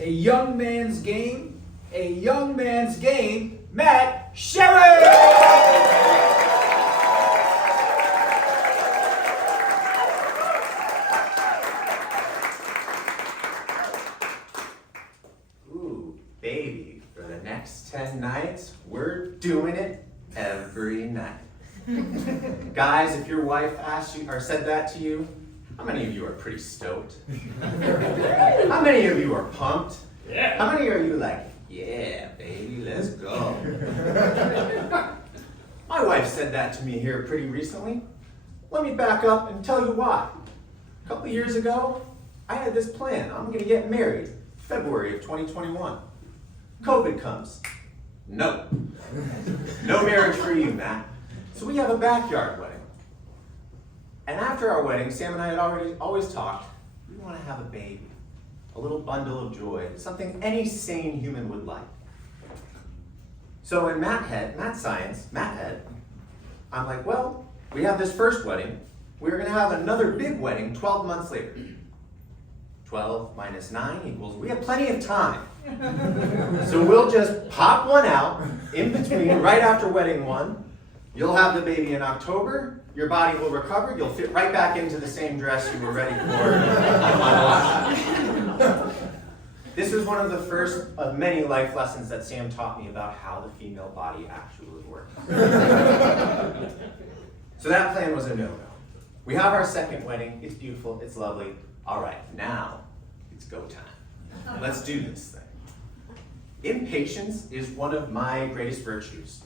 A young man's game, Matt Sherry! Ooh, baby, for the next 10 nights, we're doing it every night. Guys, if your wife asked you or said that to you, how many of you are pretty stoked? How many of you are pumped? Yeah. How many are you like, yeah, baby, let's go? My wife said that to me here pretty recently. Let me back up and tell you why. A couple years ago, I had this plan. I'm gonna get married February of 2021. COVID comes. No. No marriage for you, Matt. So we have a backyard wedding. And after our wedding, Sam and I had always talked, we want to have a baby, a little bundle of joy, something any sane human would like. So in Matt head, I'm like, well, we have this first wedding, we're going to have another big wedding 12 months later. 12 minus 9 equals, we have plenty of time. So we'll just pop one out in between, right after wedding 1. You'll have the baby in October, your body will recover, you'll fit right back into the same dress you were ready for. This is one of the first of many life lessons that Sam taught me about how the female body actually works. So that plan was a no-no. We have our second wedding, it's beautiful, it's lovely. All right, now it's go time. Let's do this thing. Impatience is one of my greatest virtues.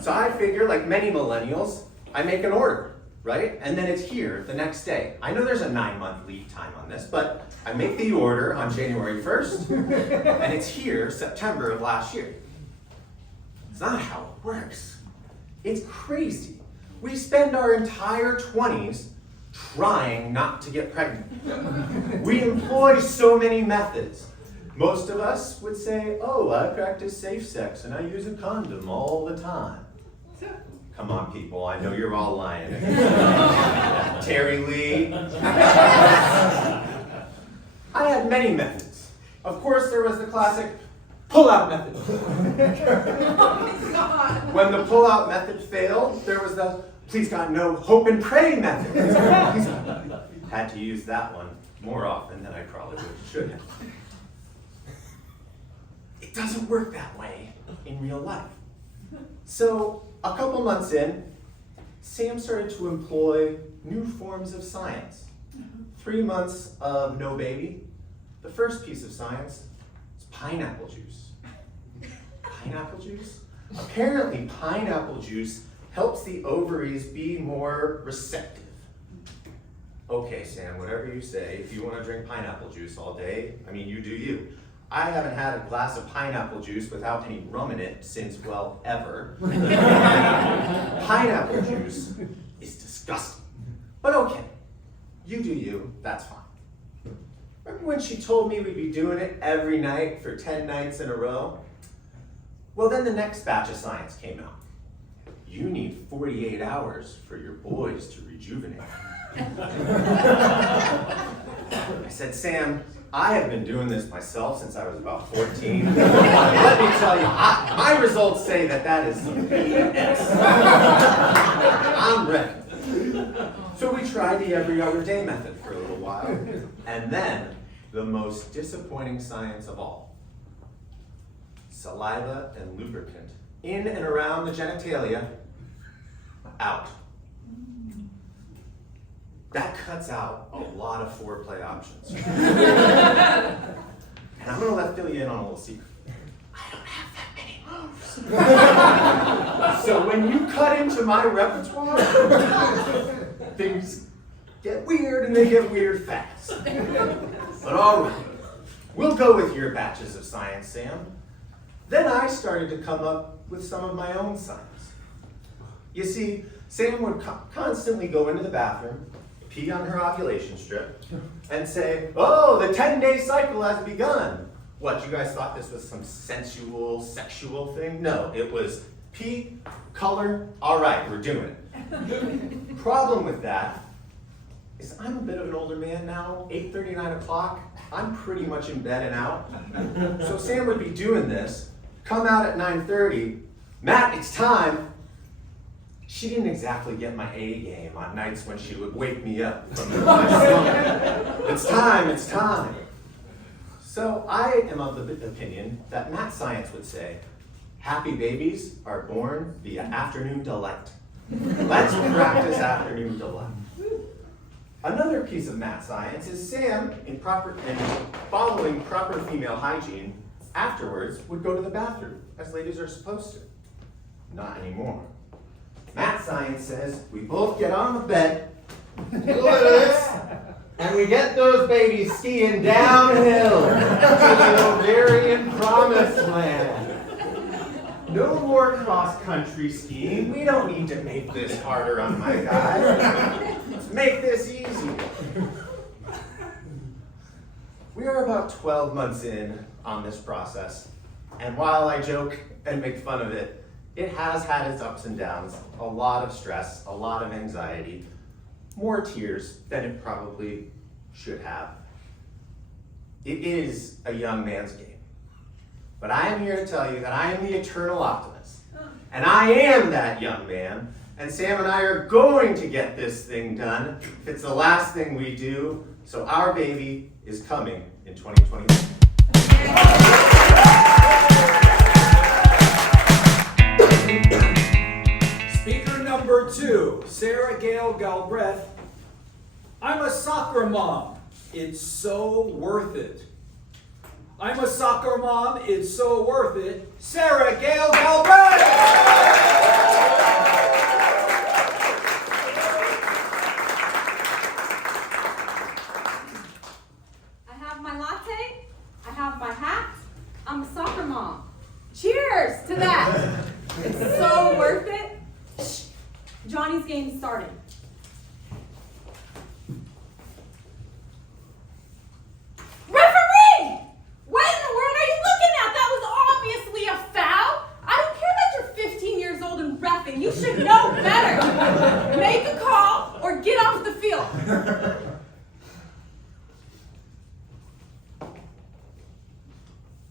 So I figure, like many millennials, I make an order, right? And then it's here the next day. I know there's a 9-month lead time on this, but I make the order on January 1st, and it's here September of last year. It's not how it works. It's crazy. We spend our entire 20s trying not to get pregnant. We employ so many methods. Most of us would say, oh, I practice safe sex and I use a condom all the time. Come on, people, I know you're all lying. Terry Lee. I had many methods. Of course, there was the classic pull-out method. Oh, God. When the pull-out method failed, there was the please God, no, hope and pray method. Had to use that one more often than I probably should have. It doesn't work that way in real life. So a couple months in, Sam started to employ new forms of science. 3 months of no baby. The first piece of science is pineapple juice. Pineapple juice? Apparently pineapple juice helps the ovaries be more receptive. Okay, Sam, whatever you say. If you want to drink pineapple juice all day, I mean, you do you. I haven't had a glass of pineapple juice without any rum in it since, well, ever. Pineapple juice is disgusting. But okay, you do you, that's fine. Remember when she told me we'd be doing it every night for 10 nights in a row? Well, then the next batch of science came out. You need 48 hours for your boys to rejuvenate. I said, Sam, I have been doing this myself since I was about 14. Let me tell you, my results say that is some BS. I'm ready. So we tried the every other day method for a little while. And then, the most disappointing science of all. Saliva and lubricant in and around the genitalia, out. That cuts out a lot of foreplay options. And I'm going to fill you in on a little secret. I don't have that many moves. So when you cut into my repertoire, things get weird and they get weird fast. But all right, we'll go with your batches of science, Sam. Then I started to come up with some of my own science. You see, Sam would constantly go into the bathroom, pee on her ovulation strip, and say, oh, the 10-day cycle has begun. What, you guys thought this was some sensual, sexual thing? No, it was pee, color, all right, we're doing it. Problem with that is I'm a bit of an older man now, 8:30, 9 o'clock, I'm pretty much in bed and out. So Sam would be doing this, come out at 9:30, Matt, it's time. She didn't exactly get my A game on nights when she would wake me up from my slumber. It's time, it's time. So I am of the opinion that math science would say, happy babies are born via afternoon delight. Let's practice afternoon delight. Another piece of math science is Sam, in following proper female hygiene, afterwards would go to the bathroom, as ladies are supposed to. Not anymore. Math science says we both get on the bed, and we get those babies skiing downhill to the ovarian promised land. No more cross-country skiing. We don't need to make this harder on my guy. Let's make this easier. We are about 12 months in on this process, and while I joke and make fun of it, it has had its ups and downs, a lot of stress, a lot of anxiety, more tears than it probably should have. It is a young man's game. But I am here to tell you that I am the eternal optimist. And I am that young man. And Sam and I are going to get this thing done. It's the last thing we do. So our baby is coming in 2021. Speaker number 2, Sarah-Gayle Galbreath. I'm a soccer mom. It's so worth it. I'm a soccer mom. It's so worth it. Sarah-Gayle Galbreath. I have my latte. I have my hat. I'm a soccer mom. Cheers to that. It's so worth it. Shh. Johnny's game started. Referee! What in the world are you looking at? That was obviously a foul. I don't care that you're 15 years old and reffing. You should know better. Make a call or get off the field.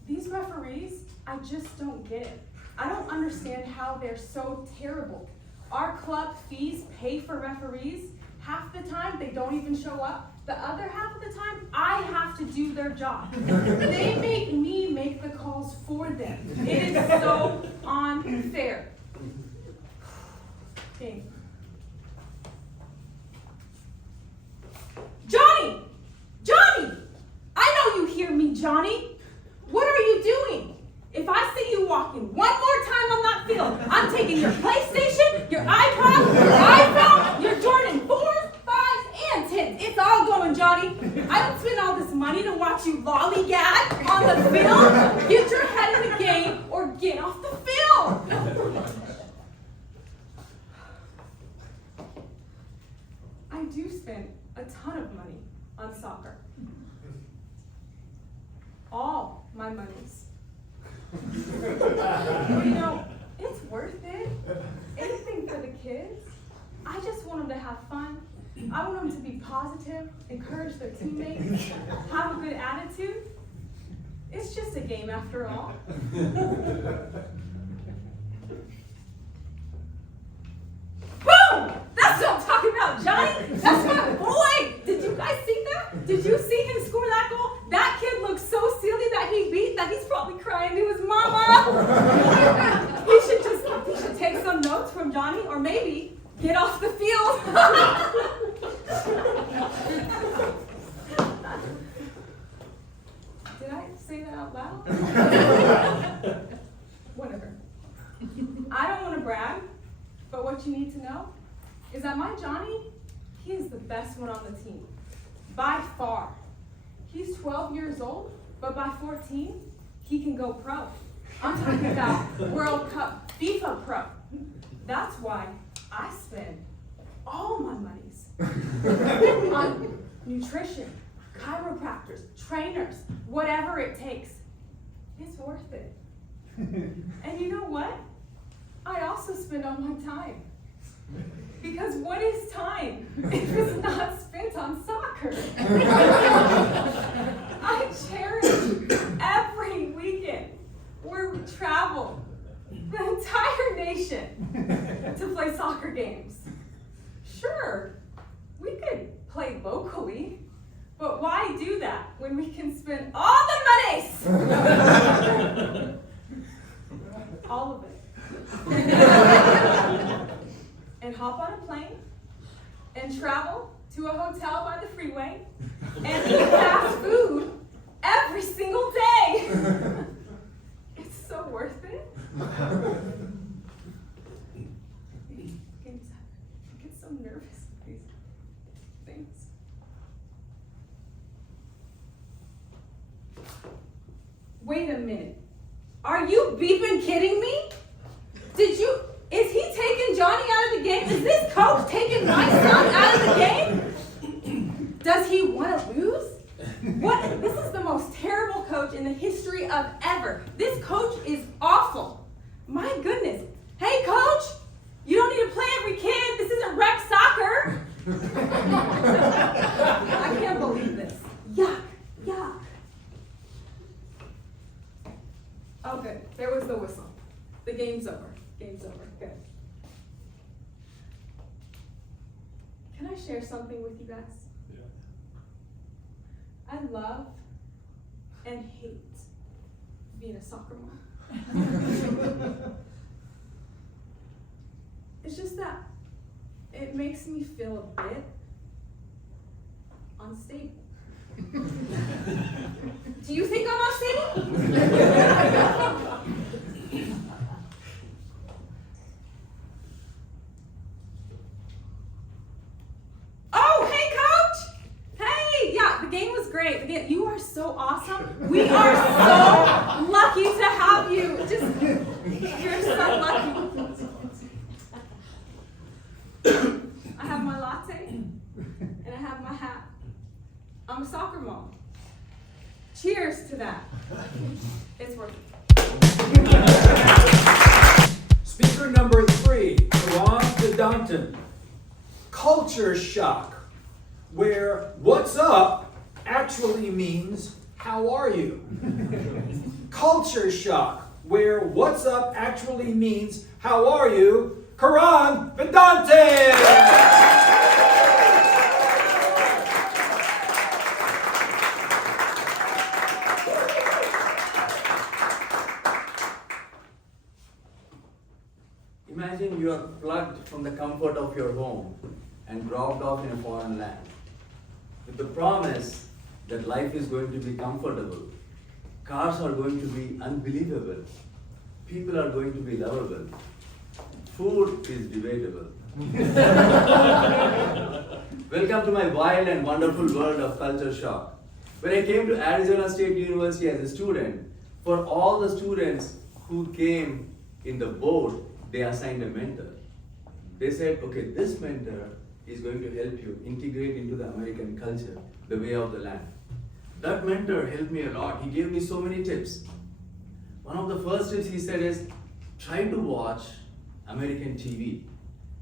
These referees, I just don't get it. I don't understand how they're so terrible. Our club fees pay for referees. Half the time, they don't even show up. The other half of the time, I have to do their job. They make me make the calls for them. It is so unfair. Okay. Johnny! Johnny! I know you hear me, Johnny. What are you doing? If I see you walking one more time on that field, I'm taking your PlayStation, your iPod, your iPhone, your Jordan 4s, 5s, and 10s. It's all going, Johnny. I don't spend all this money to watch you lollygag on the field. Get your head in the game or get off the field. I do spend a ton of money on soccer. All my monies. You know, it's worth it. Anything for the kids. I just want them to have fun. I want them to be positive, encourage their teammates, have a good attitude. It's just a game after all. Boom! That's what I'm talking about, Johnny. That's my boy. Did you guys see that? Did you see him score that goal? That kid looks so silly that he beat that he's probably crying to his mama. He should take some notes from Johnny, or maybe get off the field. Did I say that out loud? Whatever. I don't want to brag, but what you need to know is that my Johnny, he is the best one on the team. By far. He's 12 years old, but by 14, he can go pro. I'm talking about World Cup FIFA pro. That's why I spend all my monies on nutrition, chiropractors, trainers, whatever it takes. It's worth it. And you know what? I also spend all my time. Because what is time if it's not spent on soccer? I cherish every weekend where we travel the entire nation to play soccer games. Sure, we could play locally, but why do that when we can spend all the monies? All of it. And hop on a plane and travel to a hotel by the freeway and eat fast food every single day. It's so worth it. I get so nervous with these things. Wait a minute. Are you beeping kidding me? Is he taking Johnny out of the game? Is this coach taking my son out of the game? Does he want to lose? What? This is the most terrible coach in the history of ever. This coach is awful. My goodness. Hey, coach, you don't need to play every kid. This isn't rec soccer. I can't believe this. Yuck, yuck. Oh, good. There was the whistle. The game's over. Game's over. Good. Can I share something with you guys? Yeah. I love and hate being a soccer mom. It's just that it makes me feel a bit unstable. Do you think I'm unstable? Oh, hey, coach! Hey, yeah, the game was great. Again, you are so awesome. We are so lucky to have you. You're so lucky. I have my latte and I have my hat. I'm a soccer mom. Cheers to that. It's worth it. Speaker number 3, Vedantam. Culture shock, where what's up actually means how are you? Culture shock, where what's up actually means how are you? Kiran, Vedantam! Imagine you are plugged from the comfort of your home and dropped off in a foreign land with the promise that life is going to be comfortable, cars are going to be unbelievable, people are going to be lovable, food is debatable. Welcome to my wild and wonderful world of culture shock. When I came to Arizona State University as a student, for all the students who came in the board, they assigned a mentor. They said, okay, this mentor is going to help you integrate into the American culture, the way of the land. That mentor helped me a lot. He gave me so many tips. One of the first tips he said is, try to watch American TV,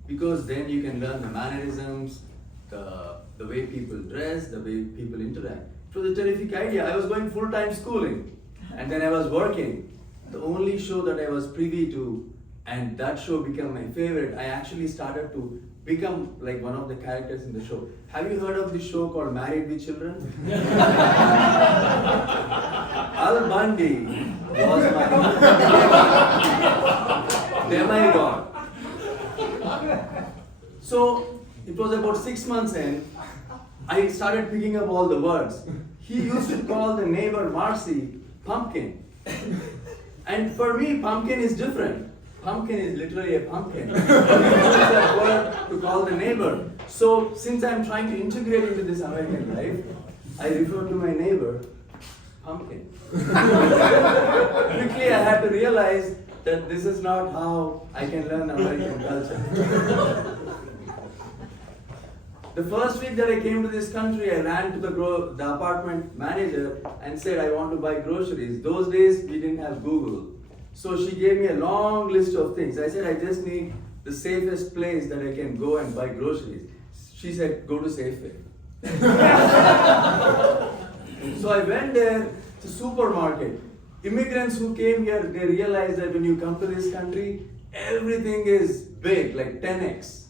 because then you can learn the mannerisms, the way people dress, the way people interact. It was a terrific idea. I was going full-time schooling, and then I was working. The only show that I was privy to, and that show became my favorite, I actually started to become like one of the characters in the show. Have you heard of this show called Married with Children? Al Bundy was my demigod. So it was about 6 months in, I started picking up all the words. He used to call the neighbor Marcy pumpkin. And for me, pumpkin is different. Pumpkin is literally a pumpkin. He used that word to call the neighbor. So since I'm trying to integrate into this American life, I refer to my neighbor, pumpkin. Quickly I had to realize that this is not how I can learn American culture. The first week that I came to this country, I ran to the apartment manager and said, I want to buy groceries. Those days, we didn't have Google. So she gave me a long list of things. I said, I just need the safest place that I can go and buy groceries. She said, go to Safeway. So I went there, it's a supermarket. Immigrants who came here, they realized that when you come to this country, everything is big, like 10x.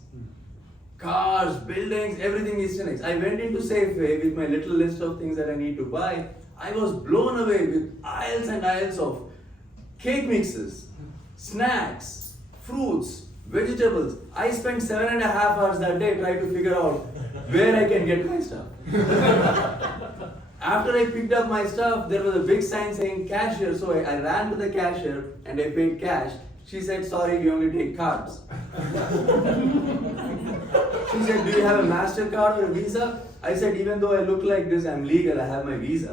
Cars, buildings, everything is 10x. I went into Safeway with my little list of things that I need to buy. I was blown away with aisles and aisles of cake mixes, snacks, fruits, vegetables. I spent 7.5 hours that day trying to figure out where I can get my stuff. After I picked up my stuff, there was a big sign saying cashier, so I ran to the cashier and I paid cash. She said, sorry, we only take cards. She said, do you have a MasterCard or a Visa? I said, even though I look like this, I'm legal, I have my Visa.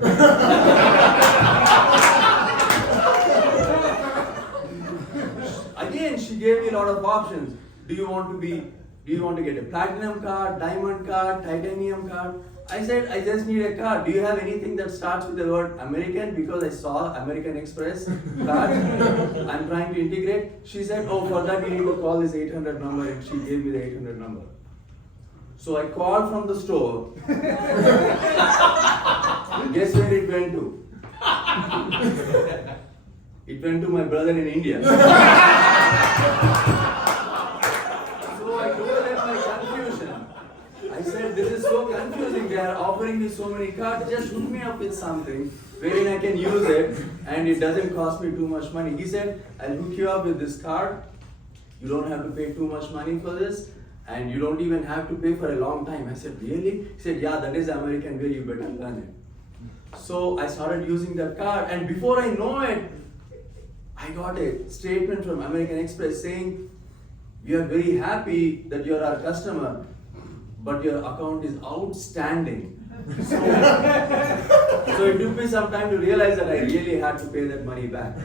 Again, she gave me a lot of options. Do you want to get a platinum card, diamond card, titanium card? I said, I just need a card. Do you have anything that starts with the word American? Because I saw American Express card. I'm trying to integrate. She said, oh, for that you need to call this 800 number, and she gave me the 800 number. So I called from the store. Guess where it went to? It went to my brother in India. So I told them my confusion. I said, this is so confusing. They are offering me so many cards. Just hook me up with something wherein I can use it and it doesn't cost me too much money. He said, I'll hook you up with this card. You don't have to pay too much money for this. And you don't even have to pay for a long time. I said, really? He said, yeah, that is the American way, you better learn it. So I started using that card, and before I know it, I got a statement from American Express saying, we are very happy that you are our customer, but your account is outstanding. So it took me some time to realize that I really had to pay that money back.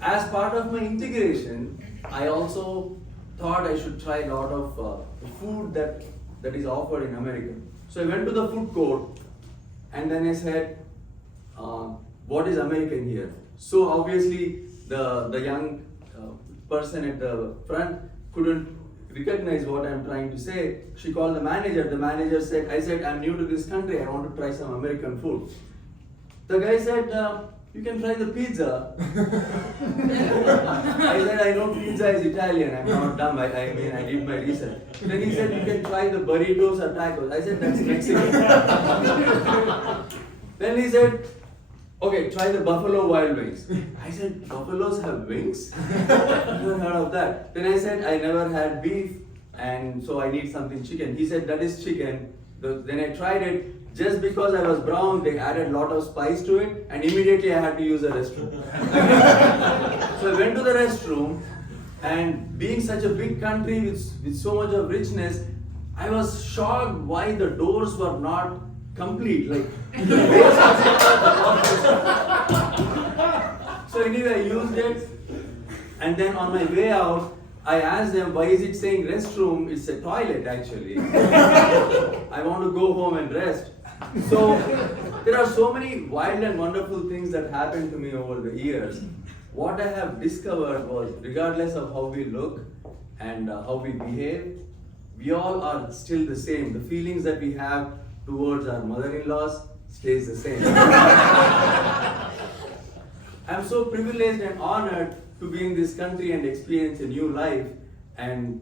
As part of my integration, I also thought I should try a lot of food that is offered in America. So I went to the food court and then I said, what is American here? So obviously the young person at the front couldn't recognize what I'm trying to say. She called the manager. The manager said, I said, I'm new to this country. I want to try some American food. The guy said, you can try the pizza. I said, I know pizza is Italian. I'm not dumb. I did my research. Then he said, you can try the burritos or tacos. I said, that's Mexican. Then he said, okay, try the Buffalo Wild Wings. I said, buffaloes have wings? Never heard of that. Then I said, I never had beef, and so I need something chicken. He said, that is chicken. Then I tried it. Just because I was brown, they added a lot of spice to it, and immediately I had to use a restroom. So I went to the restroom, and being such a big country with so much of richness, I was shocked why the doors were not complete. Like, so anyway, I used it, and then on my way out, I asked them, why is it saying restroom? It's a toilet actually. I want to go home and rest. So there are so many wild and wonderful things that happened to me over the years. What I have discovered was, regardless of how we look and how we behave, we all are still the same. The feelings that we have towards our mother-in-laws stays the same. I'm so privileged and honored to be in this country and experience a new life. And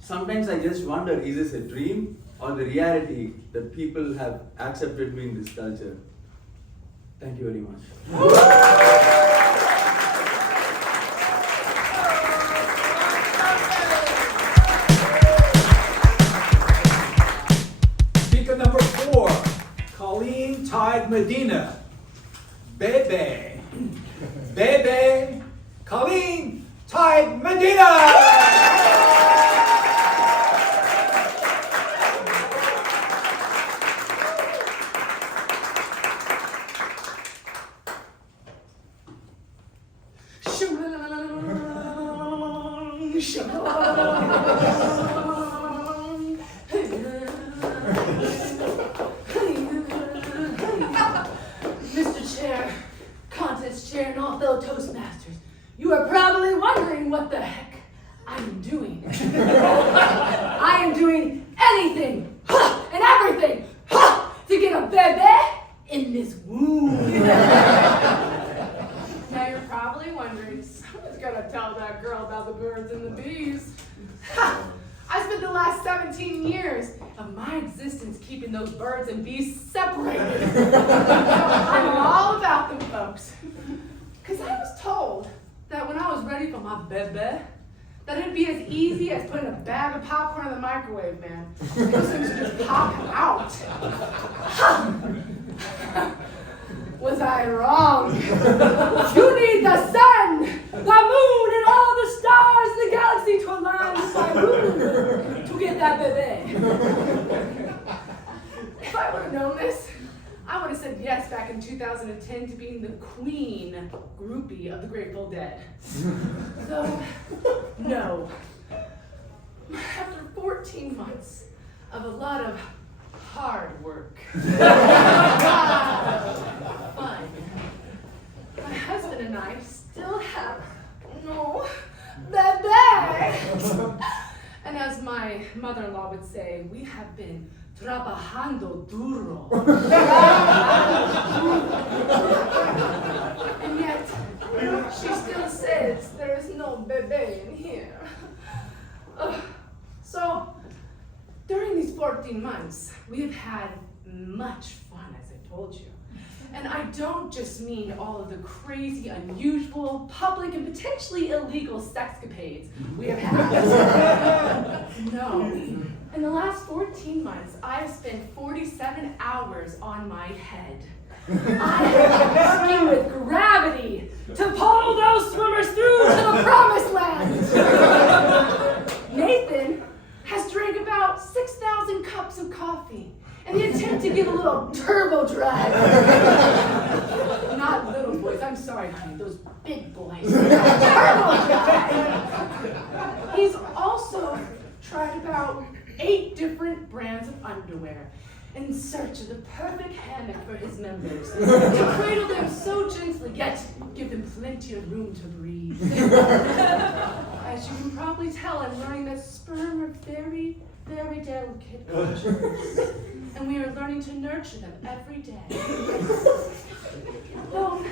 sometimes I just wonder, is this a dream or the reality that people have accepted me in this culture? Thank you very much. Speaker number 4, Colleen tied Medina. Babey. Babey. Colleen tied Medina. Mr. Chair, what the heck I am doing. I am doing anything and everything to get a baby in this womb. Now you're probably wondering, someone's gonna tell that girl about the birds and the bees. I spent the last 17 years of my existence keeping those birds and bees separated. I'm all about them, folks. Because I was told that when I was ready for my baby, that it'd be as easy as putting a bag of popcorn in the microwave, man. Those things would just pop out. Was I wrong? You need the sun, the moon, and all the stars in the galaxy to align with my moon to get that baby. If I would have known this, I would have said yes back in 2010 to being the queen groupie of the Grateful Dead. So, no. After 14 months of a lot of hard work, fun, my husband and I still have no baby. And as my mother-in-law would say, we have been trabajando duro. And yet, she still says there is no baby in here. So, during these 14 months, we have had much fun, as I told you. And I don't just mean all of the crazy, unusual, public, and potentially illegal sexcapades we have had. No. In the last 14 months, I have spent 47 hours on my head. I have been working with gravity to pull those swimmers through to the promised land. Nathan has drank about 6,000 cups of coffee in the attempt to give a little turbo drive. Not little boys, I'm sorry, honey, those big boys. Turbo drive. He's also tried about 8 different brands of underwear in search of the perfect hammock for his members, to cradle them so gently, yet give them plenty of room to breathe. As you can probably tell, I'm learning that sperm are very, very delicate creatures, and we are learning to nurture them every day. Though,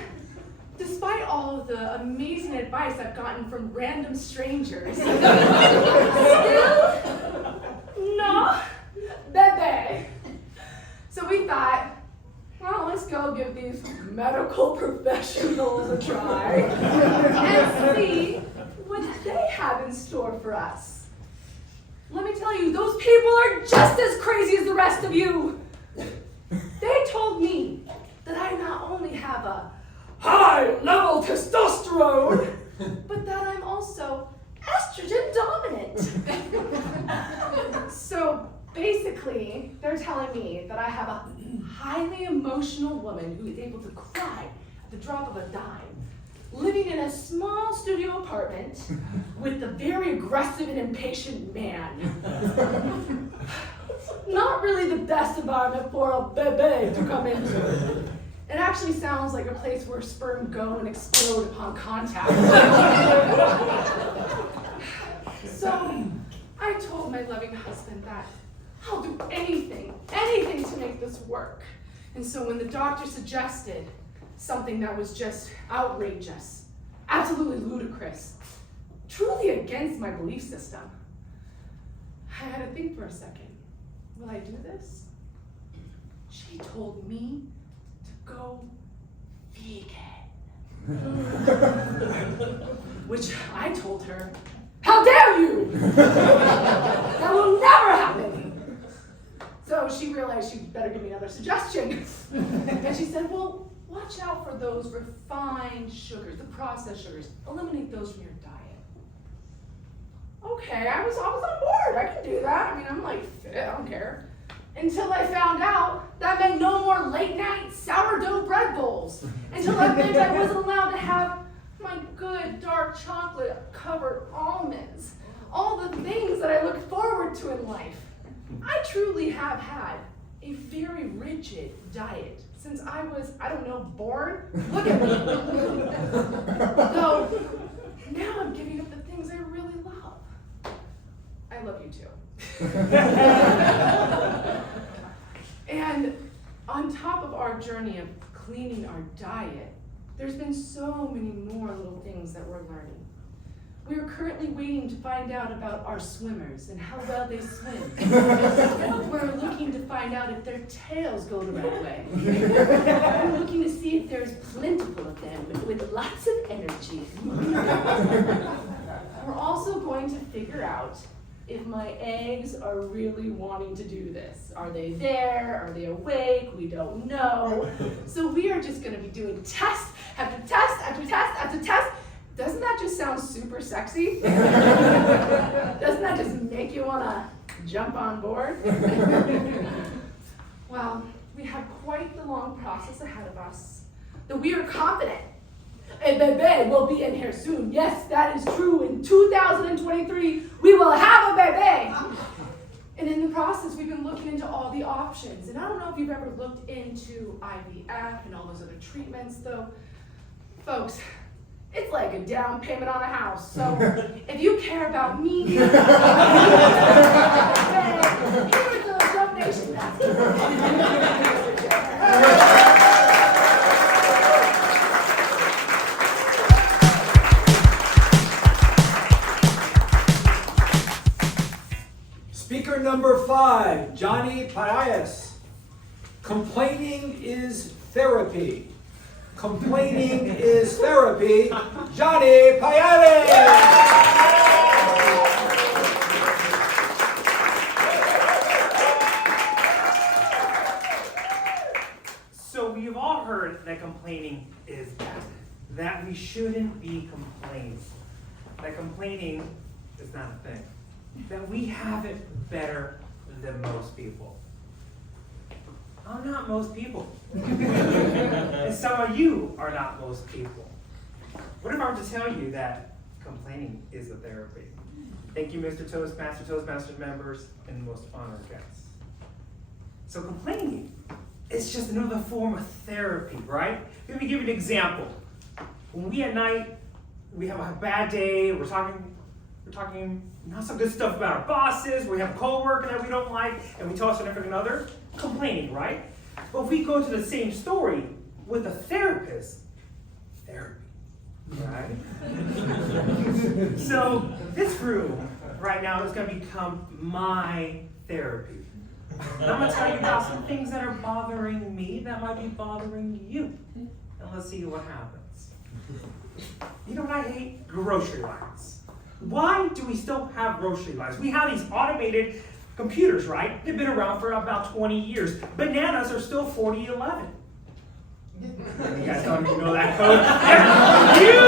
despite all of the amazing advice I've gotten from random strangers, still, no, baby. So we thought, well, let's go give these medical professionals a try and see what they have in store for us. Let me tell you, those people are just as crazy as the rest of you. They told me that I not only have a high-level testosterone, but that I'm also estrogen dominant. So basically, they're telling me that I have a highly emotional woman who is able to cry at the drop of a dime, living in a small studio apartment with a very aggressive and impatient man. Not really the best environment for a baby to come into. It actually sounds like a place where sperm go and explode upon contact. So I told my loving husband that I'll do anything to make this work. And so when the doctor suggested something that was just outrageous, absolutely ludicrous, truly against my belief system, I had to think for a second. Will I do this? She told me to go vegan. Which I told her, how dare you? That will never happen. So she realized she'd better give me another suggestion. And she said, well, watch out for those refined sugars, the processed sugars. Eliminate those from your diet. Okay, I was on board. I can do that. I mean, I'm like fit, I don't care. Until I found out that meant no more late night sourdough bread bowls. Until that meant I wasn't allowed to have my good dark chocolate covered almonds. All the things that I look forward to in life. I truly have had a very rigid diet since I was, I don't know, born. Look at me. Though now I'm giving up the things And on top of our journey of cleaning our diet, there's been so many more little things that we're learning. We are currently waiting to find out about our swimmers and how well they swim. We're looking to find out if their tails go the right way. We're looking to see if there's plentiful of them with lots of energy. We're also going to figure out if my eggs are really wanting to do this. Are they there? Are they awake? We don't know. So we are just going to be doing test after test after test after test. Doesn't that just sound super sexy? Doesn't that just make you want to jump on board? Well, we have quite the long process ahead of us, though we are confident a baby will be in here soon. Yes, that is true. In 2023, we will have a baby. And in the process, we've been looking into all the options. And I don't know if you've ever looked into IVF and all those other treatments, though, folks, it's like a down payment on a house. So if you care about me, here's a donation basket. Speaker number 5, Johnny Pallares. Complaining is therapy. Complaining is therapy. Johnny Pallares. So we've all heard that complaining is bad, that we shouldn't be complaining, that complaining is not a thing, that we have it better than most people. I'm not most people. And some of you are not most people. What if I were to tell you that complaining is a therapy? Thank you, Mr. Toastmaster, Toastmasters members, and most honored guests. So complaining is just another form of therapy, right? Let me give you an example. When we at night, we have a bad day, we're talking not so good stuff about our bosses, we have a coworker that we don't like, and we tell our significant other, complaining, right? But if we go to the same story with a therapist, therapy, right? So this room right now is going to become my therapy. And I'm going to tell you about some things that are bothering me that might be bothering you. And let's see what happens. You know what I hate? Grocery lines. Why do we still have grocery lines? We have these automated computers, right? They've been around for about 20 years. Bananas are still 40-11. You guys don't even know that code. You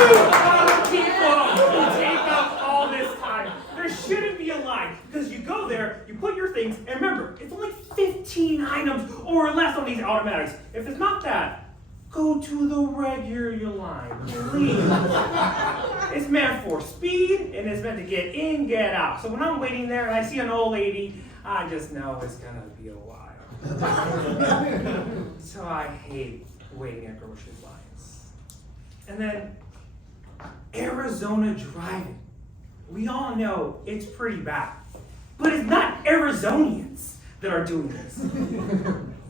people who take up all this time. There shouldn't be a line because you go there, you put your things, and remember, it's only 15 items or less on these automatics. If it's not that, go to the regular line, please. It's meant for speed, and it's meant to get in, get out. So when I'm waiting there and I see an old lady, I just know it's gonna be a while. So I hate waiting at grocery lines. And then Arizona driving. We all know it's pretty bad, but it's not Arizonians that are doing this.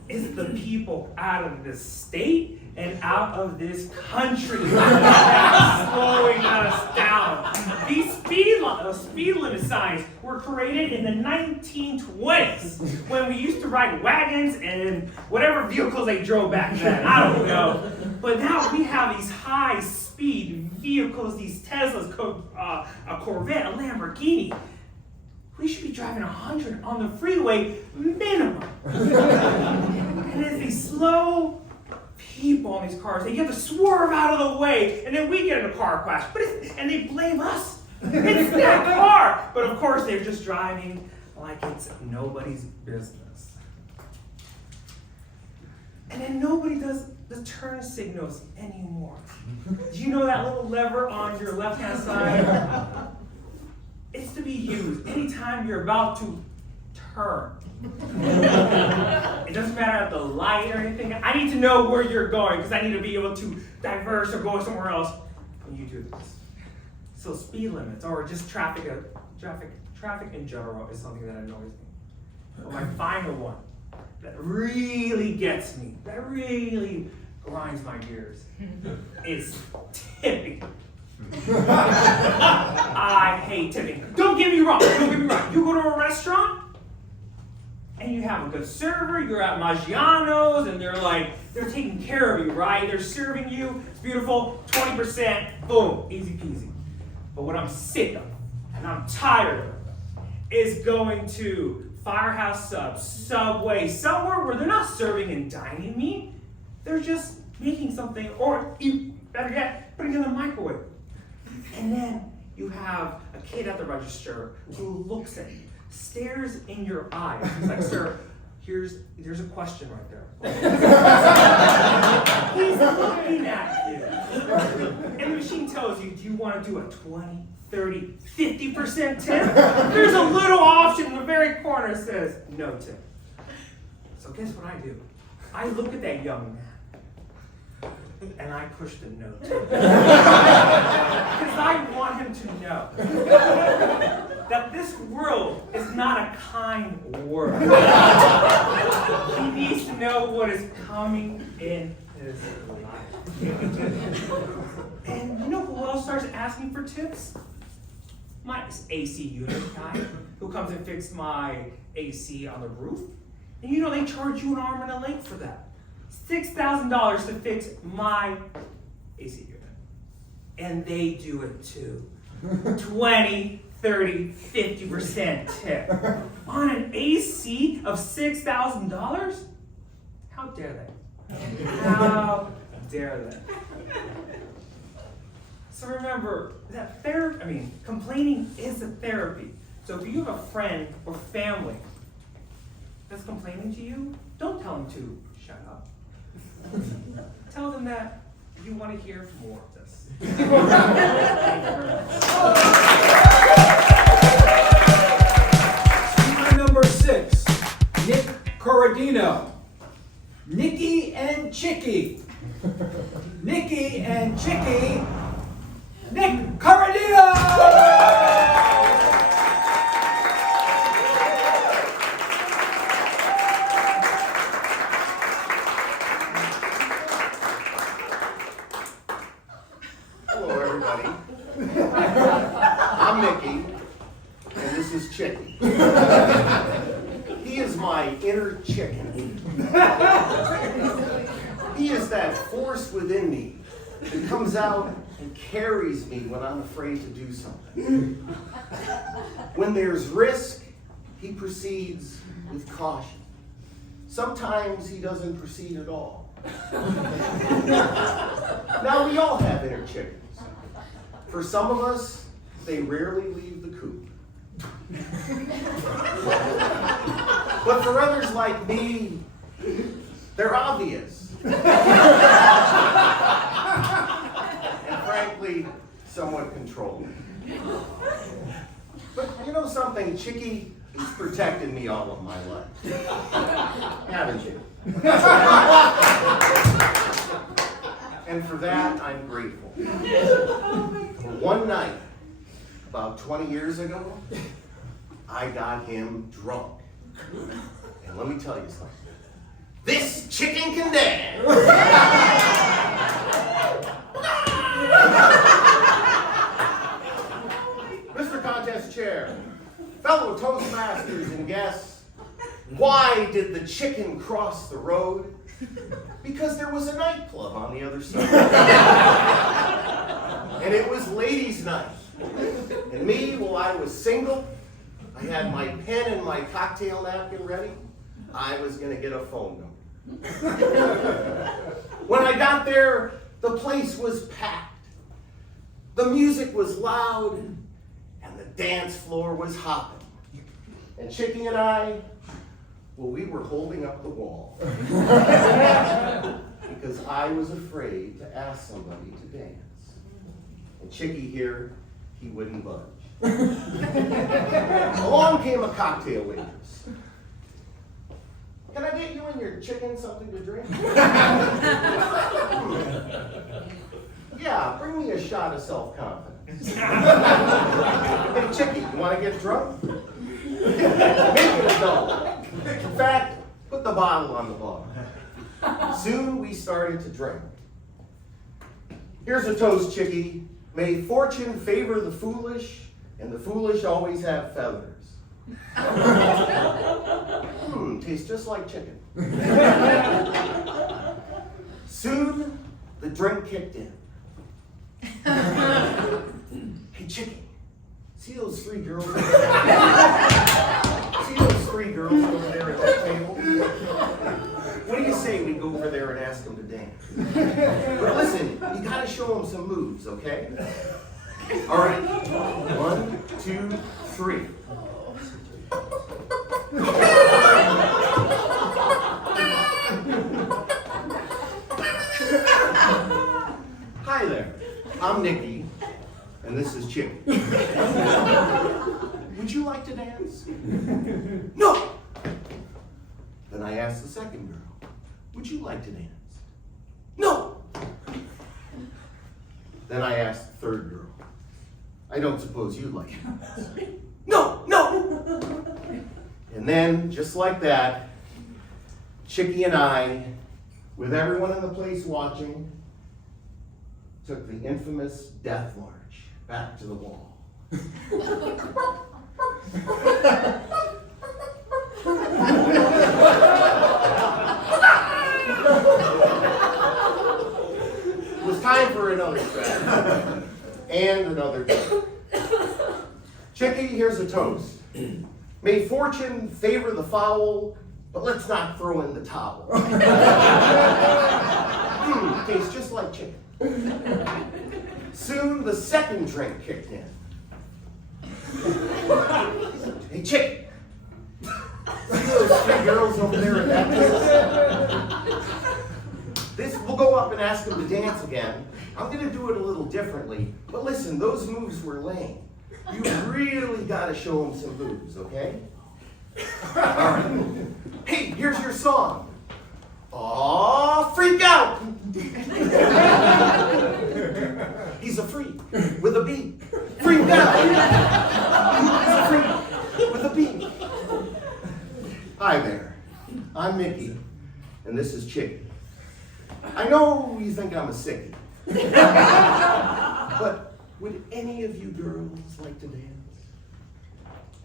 It's the people out of this state and out of this country that's slowing us down. These speed limit signs were created in the 1920s when we used to ride wagons and whatever vehicles they drove back then. I don't know. But now we have these high-speed vehicles, these Teslas, a Corvette, a Lamborghini. We should be driving 100 on the freeway minimum. And there's these slow people in these cars. They get to swerve out of the way, and then we get in a car crash. And they blame us. It's their car. But of course, they're just driving like it's nobody's business. And then nobody does the turn signals anymore. Do you know that little lever on your left-hand side? It's to be used anytime you're about to turn. It doesn't matter at the light or anything. I need to know where you're going because I need to be able to diverse or go somewhere else when you do this. So speed limits or just traffic traffic in general is something that annoys me. But my final one that really gets me, that really grinds my gears, is tipping. I hate tipping. Don't get me wrong, You go to a restaurant and you have a good server, you're at Maggiano's and they're taking care of you, right? They're serving you, it's beautiful, 20%, boom, easy peasy. But what I'm sick of, and I'm tired of, is going to Firehouse Subs, Subway, somewhere where they're not serving and dining me, they're just making something, or better yet, putting it in the microwave. And then you have a kid at the register who looks at you, stares in your eyes. He's like, sir, there's a question right there. He's looking at you. And the machine tells you, do you want to do a 20, 30, 50% tip? There's a little option in the very corner that says, no tip. So guess what I do? I look at that young man and I push the no tip. Because I want him to know that this world is not a kind world. He needs to know what is coming in his life. And you know who else starts asking for tips? My AC unit guy who comes and fixes my AC on the roof. And you know they charge you an arm and a leg for that. $6,000 to fix my AC unit. And they do it too. 20, 30, 50% tip. On an AC of $6,000? How dare they? How dare they? So remember that complaining is a therapy. So if you have a friend or family that's complaining to you, don't tell them to shut up. Tell them that you want to hear more of this. Speaker number 6, Nick Corridino. Nicki and Chicki. Nicki and Chicki. Nick Corridino! Hello, everybody. I'm Nicki, and this is Chicki. He is my inner chicken. He is that force within me that comes out and carries me when I'm afraid to do something. When there's risk, he proceeds with caution. Sometimes he doesn't proceed at all. Now, we all have inner chickens. For some of us, they rarely leave the coop. But for others like me, they're obvious. And frankly, somewhat controlling. But you know something, Chicki has protected me all of my life. Haven't you? And for that, I'm grateful. One night, about 20 years ago, I got him drunk. And let me tell you something. This chicken can dance! Mr. Contest Chair, fellow Toastmasters and guests, why did the chicken cross the road? Because there was a nightclub on the other side. And it was ladies' night. And me, while I was single, I had my pen and my cocktail napkin ready. I was going to get a phone number. When I got there, the place was packed. The music was loud, and the dance floor was hopping. And Chicki and I, well, we were holding up the wall. Because I was afraid to ask somebody to dance. And Chicki here, he wouldn't budge. Along came a cocktail waitress. Can I get you and your chicken something to drink? Yeah, bring me a shot of self-confidence. Hey, Chicki, you want to get drunk? show. In fact, put the bottle on the bar. Soon we started to drink. Here's a toast, Chicki. May fortune favor the foolish, and the foolish always have feathers. Tastes just like chicken. Soon, the drink kicked in. Hey, Chicki, see those three girls over there? See those three girls over there at that table? What do you say we go over there and ask them to dance? But listen, you gotta show them some moves, okay? All right, 1, 2, 3. Hi there, I'm Nicki, and this is Chicki. Would you like to dance? No! Then I asked the second girl, would you like to dance? No! Then I asked the third girl, I don't suppose you'd like to dance? No! And then, just like that, Chicki and I, with everyone in the place watching, took the infamous death march back to the wall. It was time for another strategy and another drink. Chicki, here's a toast. May fortune favor the foul, but let's not throw in the towel. Tastes just like chicken. Soon the second drink kicked in. Hey, Chicki, see those three girls over there at that table? We'll go up and ask them to dance again. I'm gonna do it a little differently, but listen, those moves were lame. You really gotta show them some moves, okay? All right. Hey, here's your song. Aw, freak out! He's a freak with a beat. Freak out! He's a freak with a beat. Hi there, I'm Nicki, and this is Chicki. I know you think I'm a sickie, but would any of you girls like to dance?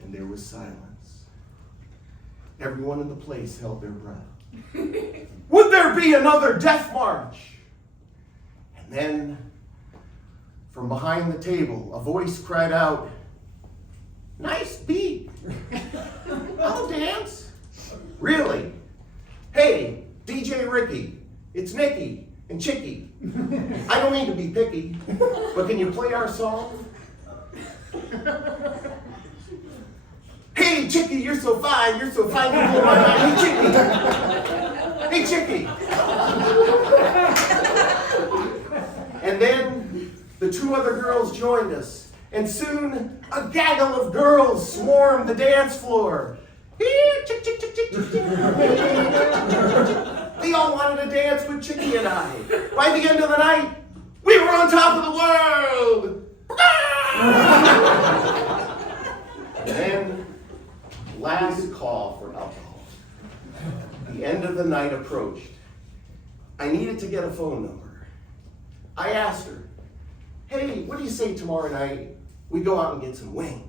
And there was silence. Everyone in the place held their breath. Would there be another death march? And then, from behind the table, a voice cried out, nice beat. I'll dance. Really? Hey, DJ Ricky, it's Nicki and Chicki. I don't mean to be picky, but can you play our song? Hey, Chicki, you're so fine, you blow my mind. Hey, Chicki. Hey, Chicki. And then the two other girls joined us, and soon a gaggle of girls swarmed the dance floor. They all wanted to dance with Chicki and I. By the end of the night, we were on top of the world. And then, last call for alcohol. The end of the night approached. I needed to get a phone number. I asked her, hey, what do you say tomorrow night we go out and get some wings?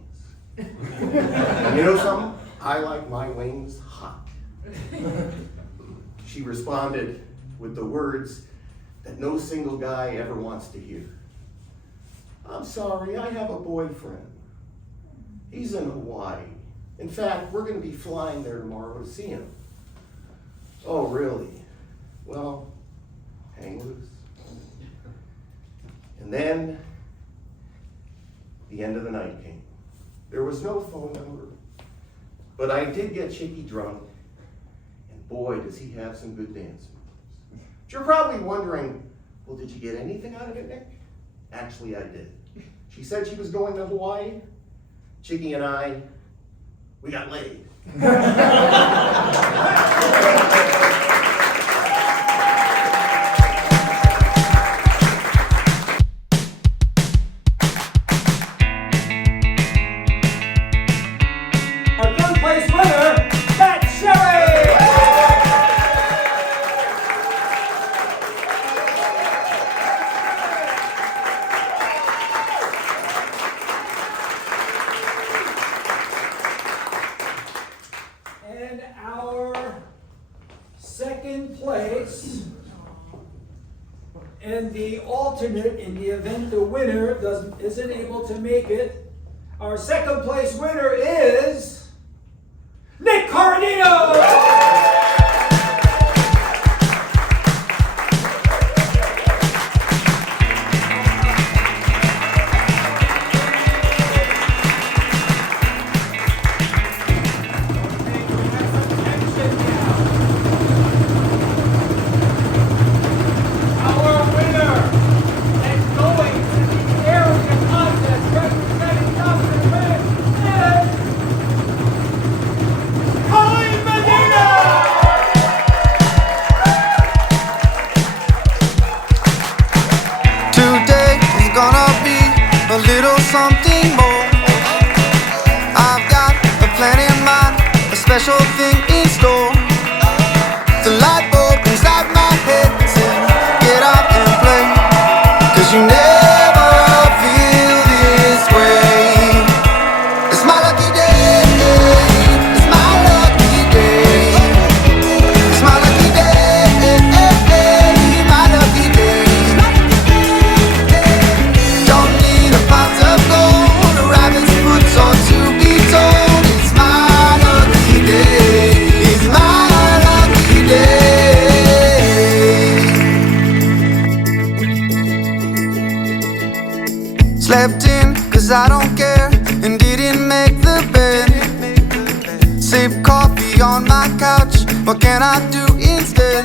And you know something? I like my wings hot. She responded with the words that no single guy ever wants to hear. I'm sorry, I have a boyfriend. He's in Hawaii. In fact, we're going to be flying there tomorrow to see him. Oh, really? Well, hang loose. And then, the end of the night came. There was no phone number, but I did get Chicki drunk, and boy, does he have some good dance moves. You're probably wondering, well, did you get anything out of it, Nick? Actually, I did. She said she was going to Hawaii. Chicki and I, we got laid. Our third place winner and the alternate in the event the winner isn't able to make it. Our second place winner is Nick Corridino! Something more. I've got a plan in mind, a special thing in store. The light bulb inside my head says, get up and play, 'cause you never feel this way. It's my lucky day, it's my lucky day, it's my lucky day, my lucky day. Don't need a pot of gold, a rabbit's foot or to be told. It's my lucky day, it's my lucky day. Slept in 'cause I don't care, and didn't make the bed. Sip coffee on my couch, what can I do instead?